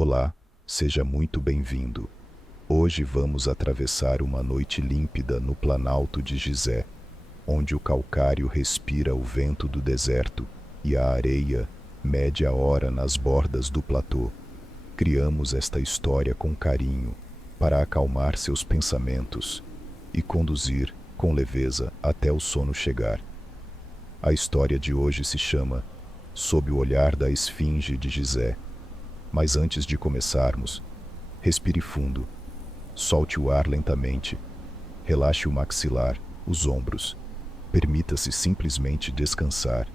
Olá, seja muito bem-vindo. Hoje vamos atravessar uma noite límpida no Planalto de Gizé, onde o calcário respira o vento do deserto e a areia mede a hora nas bordas do platô. Criamos esta história com carinho para acalmar seus pensamentos e conduzir com leveza até o sono chegar. A história de hoje se chama Sob o Olhar da Esfinge de Gizé. Mas antes de começarmos, respire fundo, solte o ar lentamente, relaxe o maxilar, os ombros, permita-se simplesmente descansar.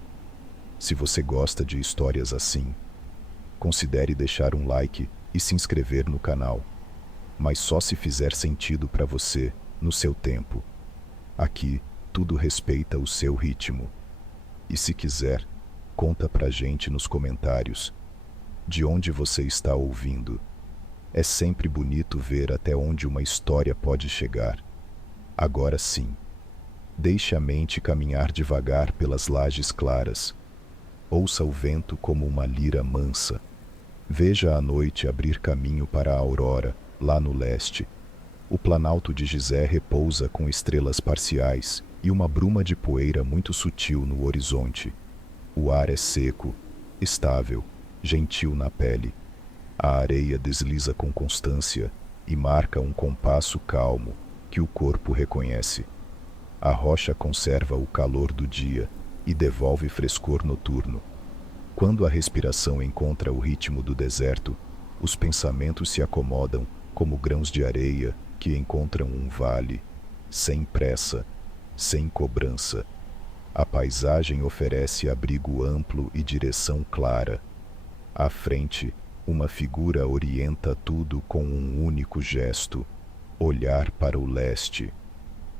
Se você gosta de histórias assim, considere deixar um like e se inscrever no canal, mas só se fizer sentido para você, no seu tempo. Aqui, tudo respeita o seu ritmo. E se quiser, conta pra gente nos comentários de onde você está ouvindo. É sempre bonito ver até onde uma história pode chegar. Agora sim, deixe a mente caminhar devagar pelas lajes claras. Ouça o vento como uma lira mansa. Veja a noite abrir caminho para a aurora, lá no leste. O Planalto de Gizé repousa com estrelas parciais e uma bruma de poeira muito sutil no horizonte. O ar é seco, estável, gentil na pele. A areia desliza com constância e marca um compasso calmo que o corpo reconhece. A rocha conserva o calor do dia e devolve frescor noturno. Quando a respiração encontra o ritmo do deserto, os pensamentos se acomodam como grãos de areia que encontram um vale, sem pressa, sem cobrança. A paisagem oferece abrigo amplo e direção clara. À frente, uma figura orienta tudo com um único gesto: olhar para o leste.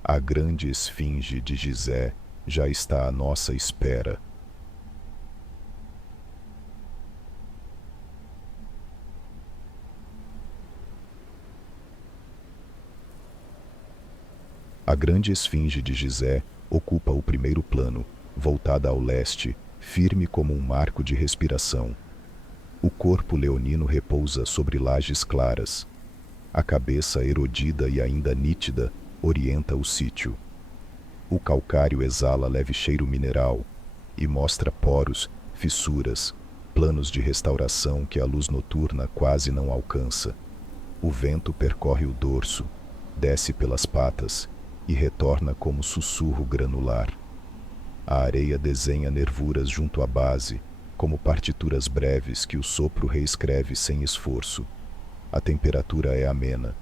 A grande esfinge de Gizé já está à nossa espera. A grande esfinge de Gizé ocupa o primeiro plano, voltada ao leste, firme como um marco de respiração. O corpo leonino repousa sobre lajes claras. A cabeça erodida e ainda nítida orienta o sítio. O calcário exala leve cheiro mineral e mostra poros, fissuras, planos de restauração que a luz noturna quase não alcança. O vento percorre o dorso, desce pelas patas e retorna como sussurro granular. A areia desenha nervuras junto à base, como partituras breves que o sopro reescreve sem esforço. A temperatura é amena.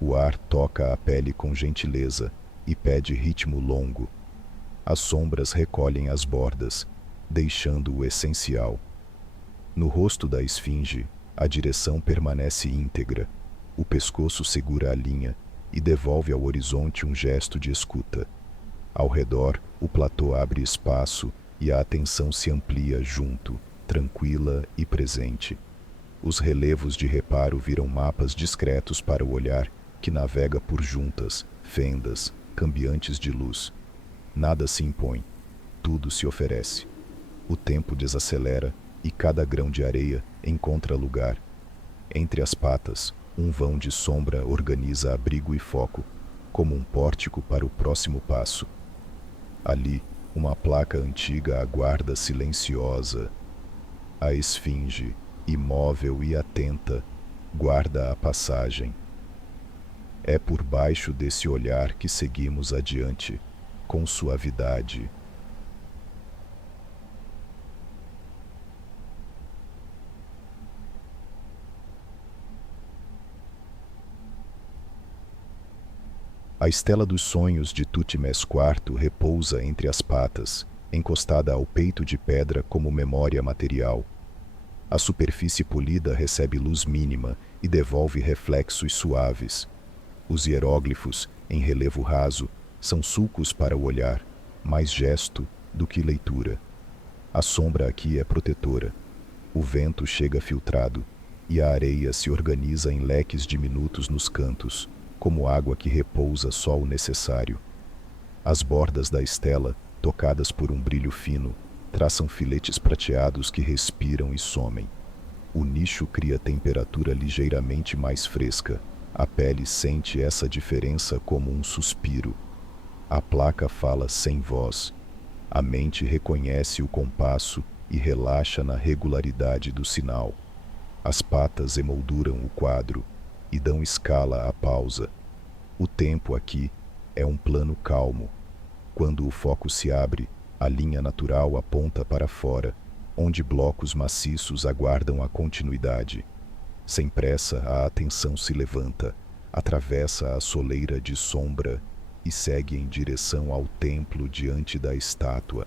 O ar toca a pele com gentileza e pede ritmo longo. As sombras recolhem as bordas, deixando o essencial. No rosto da esfinge, a direção permanece íntegra. O pescoço segura a linha e devolve ao horizonte um gesto de escuta. Ao redor, o platô abre espaço e a atenção se amplia junto, tranquila e presente. Os relevos de reparo viram mapas discretos para o olhar que navega por juntas, fendas, cambiantes de luz. Nada se impõe, tudo se oferece. O tempo desacelera e cada grão de areia encontra lugar. Entre as patas, um vão de sombra organiza abrigo e foco, como um pórtico para o próximo passo. Ali, uma placa antiga aguarda silenciosa. A esfinge, imóvel e atenta, guarda a passagem. É por baixo desse olhar que seguimos adiante, com suavidade. A estela dos sonhos de Tutmés IV repousa entre as patas, encostada ao peito de pedra como memória material. A superfície polida recebe luz mínima e devolve reflexos suaves. Os hieróglifos, em relevo raso, são sulcos para o olhar, mais gesto do que leitura. A sombra aqui é protetora. O vento chega filtrado e a areia se organiza em leques diminutos nos cantos, como água que repousa só o necessário. As bordas da estela, tocadas por um brilho fino, traçam filetes prateados que respiram e somem. O nicho cria temperatura ligeiramente mais fresca. A pele sente essa diferença como um suspiro. A placa fala sem voz. A mente reconhece o compasso e relaxa na regularidade do sinal. As patas emolduram o quadro e dão escala à pausa. O tempo aqui é um plano calmo. Quando o foco se abre, a linha natural aponta para fora, onde blocos maciços aguardam a continuidade. Sem pressa, a atenção se levanta, atravessa a soleira de sombra e segue em direção ao templo diante da estátua.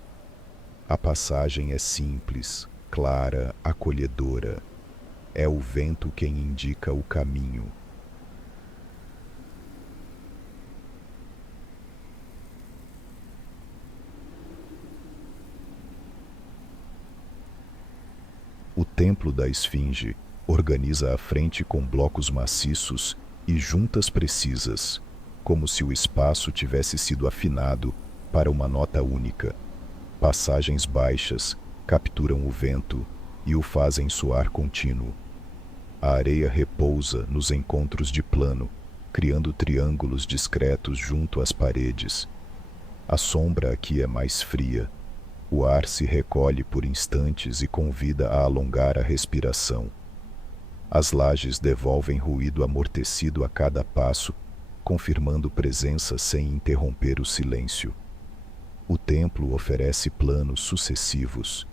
A passagem é simples, clara, acolhedora. É o vento quem indica o caminho. O templo da Esfinge organiza a frente com blocos maciços e juntas precisas, como se o espaço tivesse sido afinado para uma nota única. Passagens baixas capturam o vento e o fazem soar contínuo. A areia repousa nos encontros de plano, criando triângulos discretos junto às paredes. A sombra aqui é mais fria. O ar se recolhe por instantes e convida a alongar a respiração. As lajes devolvem ruído amortecido a cada passo, confirmando presença sem interromper o silêncio. O templo oferece planos sucessivos.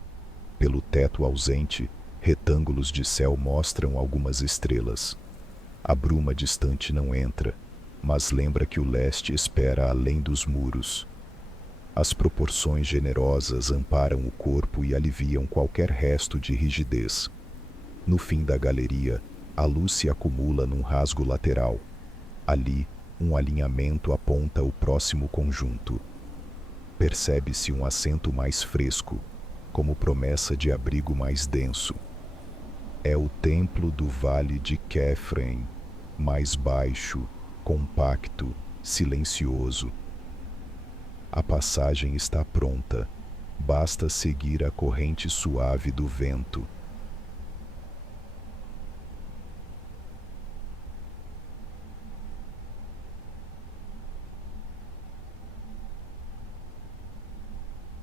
Pelo teto ausente, retângulos de céu mostram algumas estrelas. A bruma distante não entra, mas lembra que o leste espera além dos muros. As proporções generosas amparam o corpo e aliviam qualquer resto de rigidez. No fim da galeria, a luz se acumula num rasgo lateral. Ali, um alinhamento aponta o próximo conjunto. Percebe-se um assento mais fresco, como promessa de abrigo mais denso. É o templo do Vale de Kefren, mais baixo, compacto, silencioso. A passagem está pronta. Basta seguir a corrente suave do vento.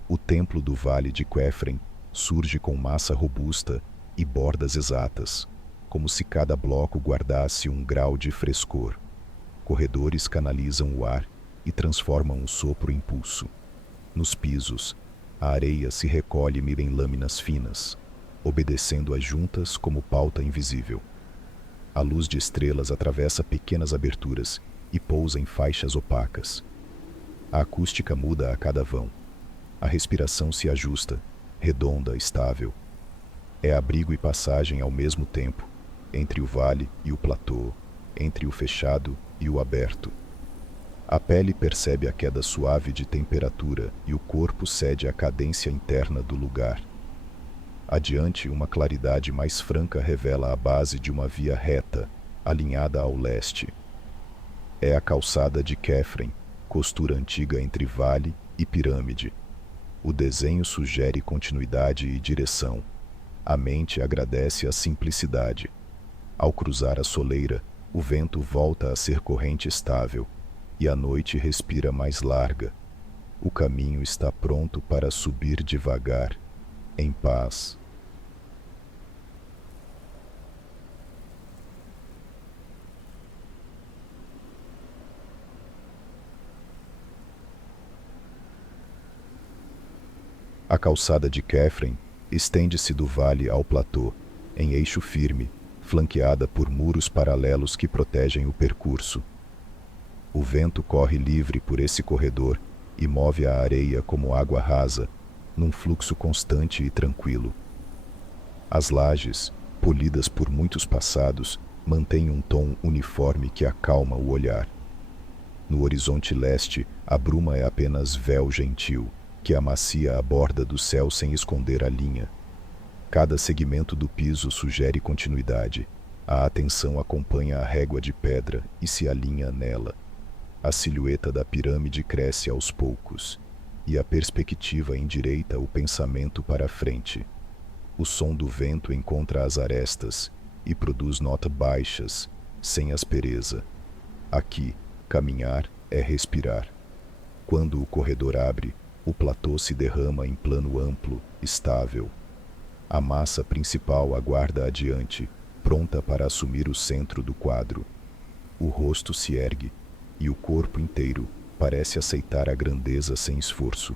O templo do Vale de Kefren surge com massa robusta e bordas exatas, como se cada bloco guardasse um grau de frescor. Corredores canalizam o ar e transformam o sopro em pulso. Nos pisos, a areia se recolhe em lâminas finas, obedecendo às juntas como pauta invisível. A luz de estrelas atravessa pequenas aberturas e pousa em faixas opacas. A acústica muda a cada vão. A respiração se ajusta, redonda, estável. É abrigo e passagem ao mesmo tempo, entre o vale e o platô, entre o fechado e o aberto. A pele percebe a queda suave de temperatura e o corpo cede à cadência interna do lugar. Adiante, uma claridade mais franca revela a base de uma via reta, alinhada ao leste. É a calçada de Kefren, costura antiga entre vale e pirâmide. O desenho sugere continuidade e direção. A mente agradece a simplicidade. Ao cruzar a soleira, o vento volta a ser corrente estável e a noite respira mais larga. O caminho está pronto para subir devagar, em paz. A calçada de Kefren estende-se do vale ao platô, em eixo firme, flanqueada por muros paralelos que protegem o percurso. O vento corre livre por esse corredor e move a areia como água rasa, num fluxo constante e tranquilo. As lajes, polidas por muitos passados, mantêm um tom uniforme que acalma o olhar. No horizonte leste, a bruma é apenas véu gentil, que amacia a borda do céu sem esconder a linha. Cada segmento do piso sugere continuidade. A atenção acompanha a régua de pedra e se alinha nela. A silhueta da pirâmide cresce aos poucos, e a perspectiva endireita o pensamento para a frente. O som do vento encontra as arestas e produz notas baixas, sem aspereza. Aqui, caminhar é respirar. Quando o corredor abre, o platô se derrama em plano amplo, estável. A massa principal aguarda adiante, pronta para assumir o centro do quadro. O rosto se ergue e o corpo inteiro parece aceitar a grandeza sem esforço.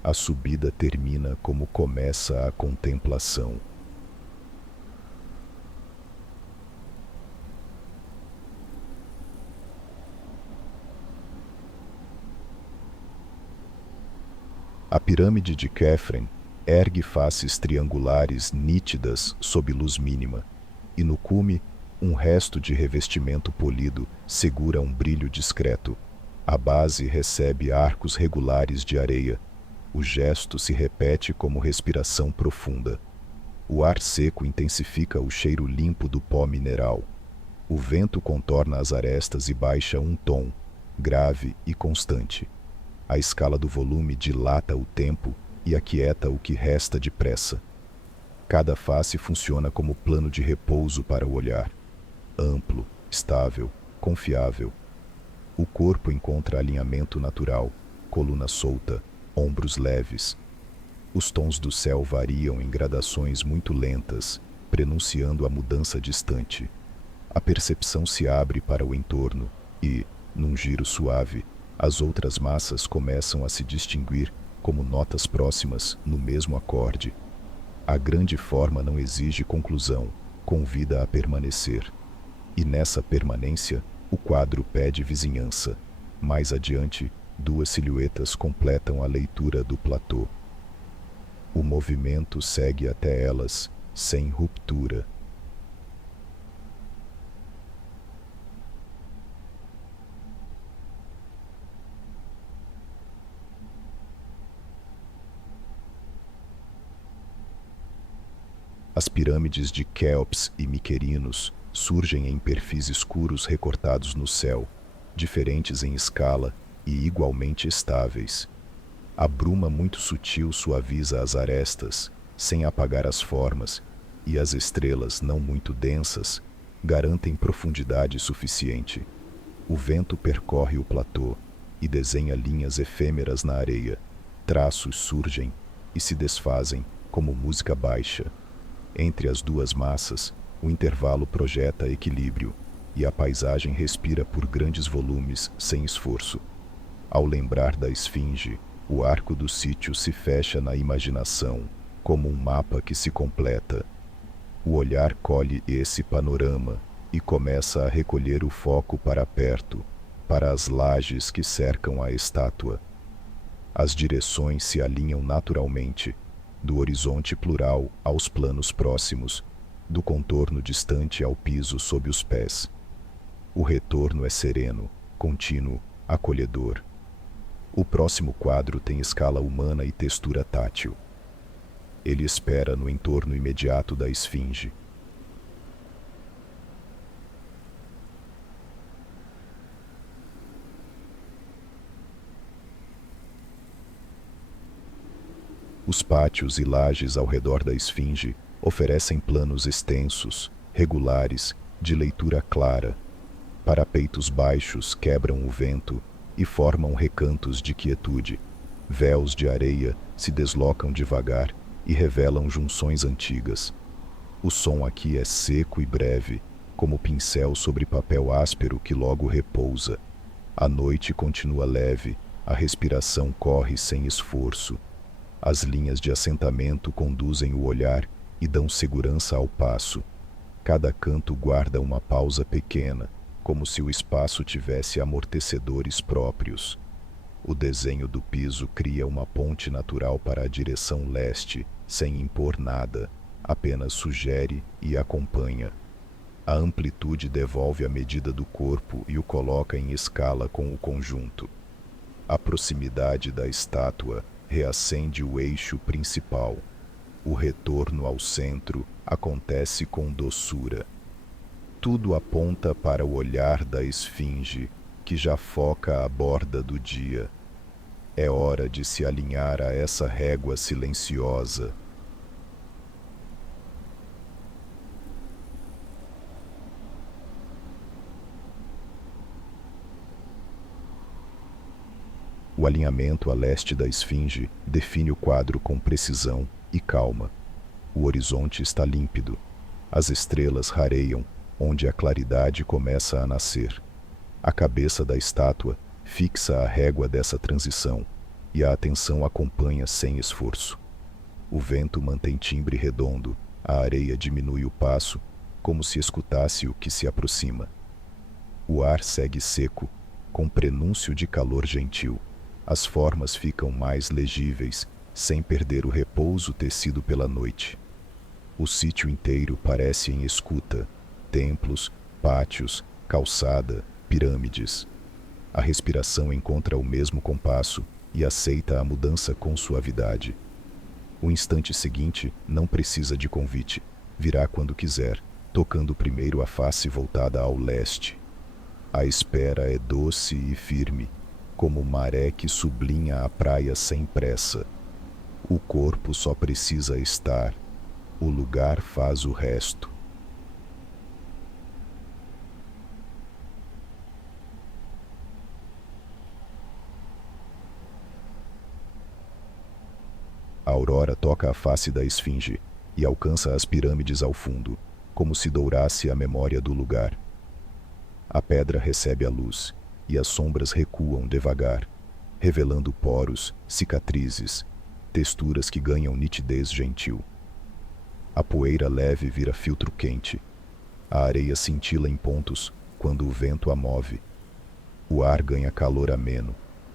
A subida termina como começa a contemplação. A pirâmide de Khafre ergue faces triangulares nítidas sob luz mínima, e no cume, um resto de revestimento polido segura um brilho discreto. A base recebe arcos regulares de areia. O gesto se repete como respiração profunda. O ar seco intensifica o cheiro limpo do pó mineral. O vento contorna as arestas e baixa um tom, grave e constante. A escala do volume dilata o tempo e aquieta o que resta de pressa. Cada face funciona como plano de repouso para o olhar. Amplo, estável, confiável. O corpo encontra alinhamento natural, coluna solta, ombros leves. Os tons do céu variam em gradações muito lentas, prenunciando a mudança distante. A percepção se abre para o entorno e, num giro suave, as outras massas começam a se distinguir como notas próximas no mesmo acorde. A grande forma não exige conclusão, convida a permanecer. E nessa permanência, o quadro pede vizinhança. Mais adiante, duas silhuetas completam a leitura do platô. O movimento segue até elas, sem ruptura. As pirâmides de Quéops e Miquerinos surgem em perfis escuros recortados no céu, diferentes em escala e igualmente estáveis. A bruma muito sutil suaviza as arestas, sem apagar as formas, e as estrelas não muito densas garantem profundidade suficiente. O vento percorre o platô e desenha linhas efêmeras na areia. Traços surgem e se desfazem como música baixa. Entre as duas massas, o intervalo projeta equilíbrio e a paisagem respira por grandes volumes sem esforço. Ao lembrar da esfinge, o arco do sítio se fecha na imaginação, como um mapa que se completa. O olhar colhe esse panorama e começa a recolher o foco para perto, para as lajes que cercam a estátua. As direções se alinham naturalmente, do horizonte plural aos planos próximos, do contorno distante ao piso sob os pés. O retorno é sereno, contínuo, acolhedor. O próximo quadro tem escala humana e textura tátil. Ele espera no entorno imediato da esfinge. Os pátios e lajes ao redor da esfinge oferecem planos extensos, regulares, de leitura clara. Parapeitos baixos quebram o vento e formam recantos de quietude. Véus de areia se deslocam devagar e revelam junções antigas. O som aqui é seco e breve, como pincel sobre papel áspero que logo repousa. A noite continua leve, a respiração corre sem esforço. As linhas de assentamento conduzem o olhar e dão segurança ao passo. Cada canto guarda uma pausa pequena, como se o espaço tivesse amortecedores próprios. O desenho do piso cria uma ponte natural para a direção leste, sem impor nada, apenas sugere e acompanha. A amplitude devolve a medida do corpo e o coloca em escala com o conjunto. A proximidade da estátua reacende o eixo principal. O retorno ao centro acontece com doçura. Tudo aponta para o olhar da esfinge, que já foca a borda do dia. É hora de se alinhar a essa régua silenciosa. O alinhamento a leste da esfinge define o quadro com precisão e calma. O horizonte está límpido. As estrelas rareiam, onde a claridade começa a nascer. A cabeça da estátua fixa a régua dessa transição, e a atenção acompanha sem esforço. O vento mantém timbre redondo, a areia diminui o passo, como se escutasse o que se aproxima. O ar segue seco, com prenúncio de calor gentil. As formas ficam mais legíveis, sem perder o repouso tecido pela noite. O sítio inteiro parece em escuta: templos, pátios, calçada, pirâmides. A respiração encontra o mesmo compasso e aceita a mudança com suavidade. O instante seguinte não precisa de convite, virá quando quiser, tocando primeiro a face voltada ao leste. A espera é doce e firme, como maré que sublinha a praia sem pressa. O corpo só precisa estar, o lugar faz o resto. A aurora toca a face da esfinge e alcança as pirâmides ao fundo, como se dourasse a memória do lugar. A pedra recebe a luz, e as sombras recuam devagar, revelando poros, cicatrizes, texturas que ganham nitidez gentil. A poeira leve vira filtro quente. A areia cintila em pontos quando o vento a move. O ar ganha calor ameno,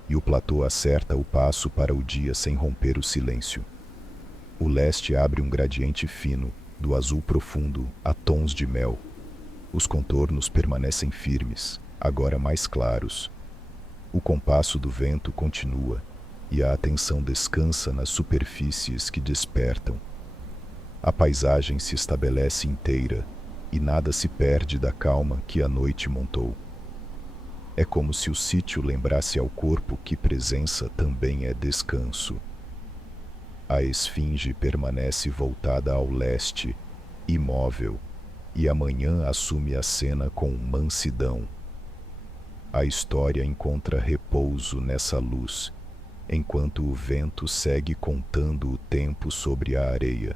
e o platô acerta o passo para o dia sem romper o silêncio. O leste abre um gradiente fino, do azul profundo a tons de mel. Os contornos permanecem firmes, agora mais claros. O compasso do vento continua, e a atenção descansa nas superfícies que despertam. A paisagem se estabelece inteira, e nada se perde da calma que a noite montou. É como se o sítio lembrasse ao corpo que presença também é descanso. A esfinge permanece voltada ao leste, imóvel, e a manhã assume a cena com mansidão. A história encontra repouso nessa luz, enquanto o vento segue contando o tempo sobre a areia.